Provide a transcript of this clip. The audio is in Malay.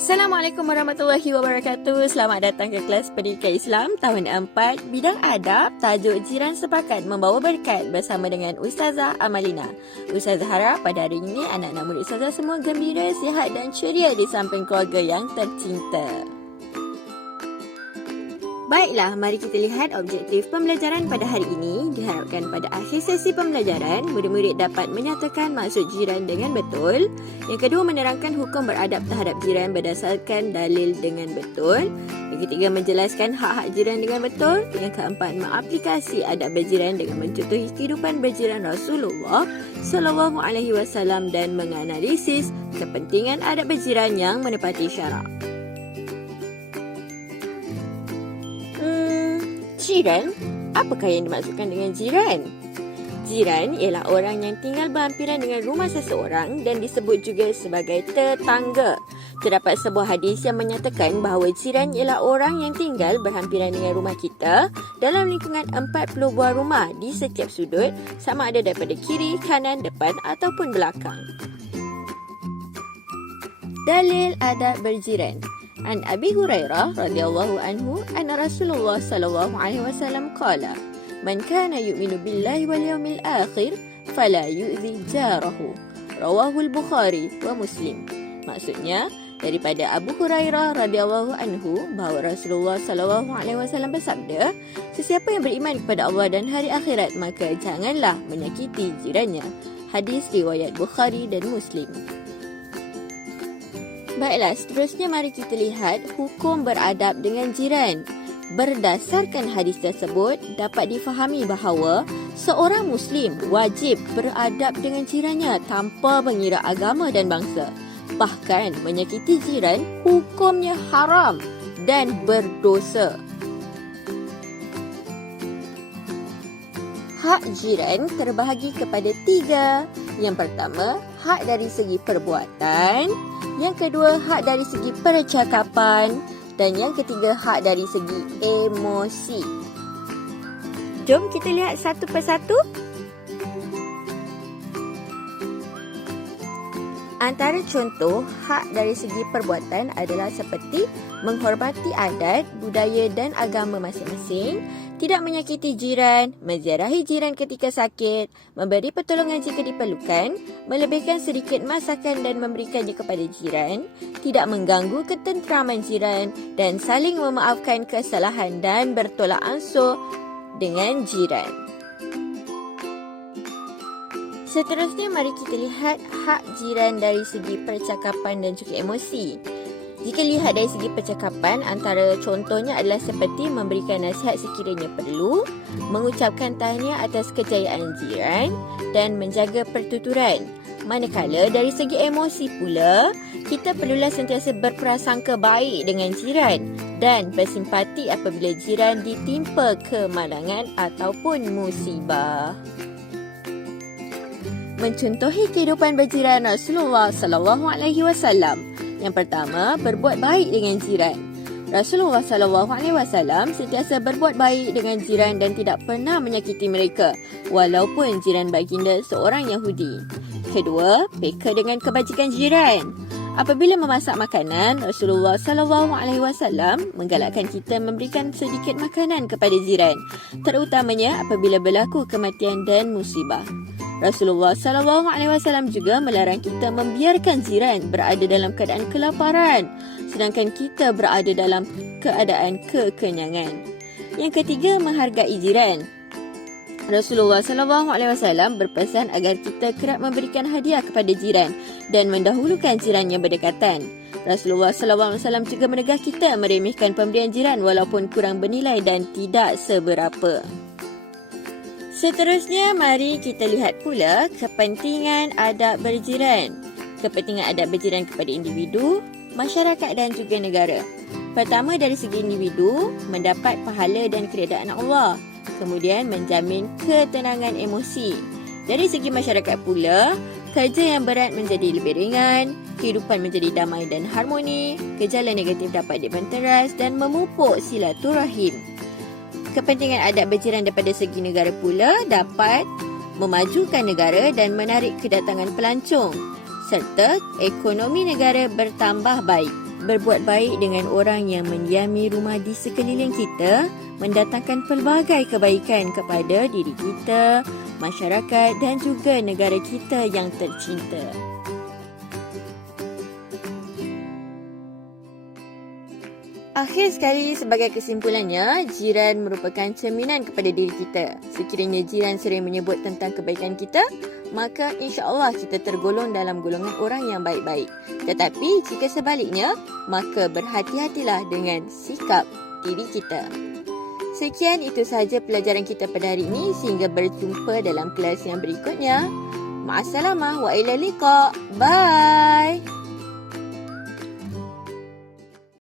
Assalamualaikum warahmatullahi wabarakatuh. Selamat datang ke kelas Pendidikan Islam tahun 4 bidang adab, tajuk Jiran Sepakat Membawa Berkat bersama dengan Ustazah Amalina. Ustazah harap pada hari ini anak-anak murid Ustazah semua gembira, sihat dan ceria di samping keluarga yang tercinta. Baiklah, mari kita lihat objektif pembelajaran pada hari ini. Diharapkan pada akhir sesi pembelajaran, murid-murid dapat menyatakan maksud jiran dengan betul. Yang kedua, menerangkan hukum beradab terhadap jiran berdasarkan dalil dengan betul. Yang ketiga, menjelaskan hak-hak jiran dengan betul. Yang keempat, mengaplikasi adab berjiran dengan mencontohi kehidupan berjiran Rasulullah SAW dan menganalisis kepentingan adab berjiran yang menepati syarak. Jiran? Apakah yang dimaksudkan dengan jiran? Jiran ialah orang yang tinggal berhampiran dengan rumah seseorang dan disebut juga sebagai tetangga. Terdapat sebuah hadis yang menyatakan bahawa jiran ialah orang yang tinggal berhampiran dengan rumah kita dalam lingkungan 40 buah rumah di setiap sudut, sama ada daripada kiri, kanan, depan ataupun belakang. Dalil adab berjiran. An Abi Hurairah radhiyallahu anhu anna Rasulullah sallallahu alaihi wasallam qala man kana yu'minu billahi wal yawmil akhir fala yu'zi jarahu. Rawahu al-Bukhari wa Muslim. Maksudnya daripada Abu Hurairah radhiyallahu anhu bahawa Rasulullah sallallahu alaihi wasallam bersabda, sesiapa yang beriman kepada Allah dan hari akhirat maka janganlah menyakiti jirannya. Hadis riwayat Bukhari dan Muslim. Baiklah, seterusnya mari kita lihat hukum beradab dengan jiran. Berdasarkan hadis tersebut, dapat difahami bahawa seorang Muslim wajib beradab dengan jirannya tanpa mengira agama dan bangsa. Bahkan, menyakiti jiran hukumnya haram dan berdosa. Hak jiran terbahagi kepada 3. Yang pertama, hak dari segi perbuatan. Yang kedua, hak dari segi percakapan. Dan yang ketiga, hak dari segi emosi. Jom kita lihat satu persatu. Antara contoh hak dari segi perbuatan adalah seperti menghormati adat, budaya dan agama masing-masing, tidak menyakiti jiran, menziarahi jiran ketika sakit, memberi pertolongan jika diperlukan, melebihkan sedikit masakan dan memberikannya kepada jiran, tidak mengganggu ketenteraman jiran dan saling memaafkan kesalahan dan bertolak ansur dengan jiran. Seterusnya mari kita lihat hak jiran dari segi percakapan dan juga emosi. Jika lihat dari segi percakapan, antara contohnya adalah seperti memberikan nasihat sekiranya perlu, mengucapkan tahniah atas kejayaan jiran dan menjaga pertuturan. Manakala dari segi emosi pula, kita perlulah sentiasa berprasangka baik dengan jiran dan bersimpati apabila jiran ditimpa kemalangan ataupun musibah. Mencontohi kehidupan berjiran Rasulullah sallallahu alaihi wasallam. Yang pertama, berbuat baik dengan jiran. Rasulullah sallallahu alaihi wasallam sentiasa berbuat baik dengan jiran dan tidak pernah menyakiti mereka walaupun jiran baginda seorang Yahudi. Kedua, peka dengan kebajikan jiran. Apabila memasak makanan, Rasulullah sallallahu alaihi wasallam menggalakkan kita memberikan sedikit makanan kepada jiran, terutamanya apabila berlaku kematian dan musibah. Rasulullah SAW juga melarang kita membiarkan jiran berada dalam keadaan kelaparan, sedangkan kita berada dalam keadaan kekenyangan. Yang ketiga, menghargai jiran. Rasulullah SAW berpesan agar kita kerap memberikan hadiah kepada jiran dan mendahulukan jiran yang berdekatan. Rasulullah SAW juga menegah kita meremehkan pemberian jiran walaupun kurang bernilai dan tidak seberapa. Seterusnya, mari kita lihat pula kepentingan adab berjiran. Kepentingan adab berjiran kepada individu, masyarakat dan juga negara. Pertama, dari segi individu, mendapat pahala dan keredaan Allah. Kemudian, menjamin ketenangan emosi. Dari segi masyarakat pula, kerja yang berat menjadi lebih ringan, kehidupan menjadi damai dan harmoni, gejala negatif dapat dibenteras dan memupuk silaturahim. Kepentingan adab berjiran daripada segi negara pula dapat memajukan negara dan menarik kedatangan pelancong serta ekonomi negara bertambah baik. Berbuat baik dengan orang yang mendiami rumah di sekeliling kita mendatangkan pelbagai kebaikan kepada diri kita, masyarakat dan juga negara kita yang tercinta. Akhir sekali, sebagai kesimpulannya, jiran merupakan cerminan kepada diri kita. Sekiranya jiran sering menyebut tentang kebaikan kita, maka insya-Allah kita tergolong dalam golongan orang yang baik-baik. Tetapi jika sebaliknya, maka berhati-hatilah dengan sikap diri kita. Sekian, itu sahaja pelajaran kita pada hari ini. Sehingga berjumpa dalam kelas yang berikutnya. Ma'assalamah wa ila liqa. Bye.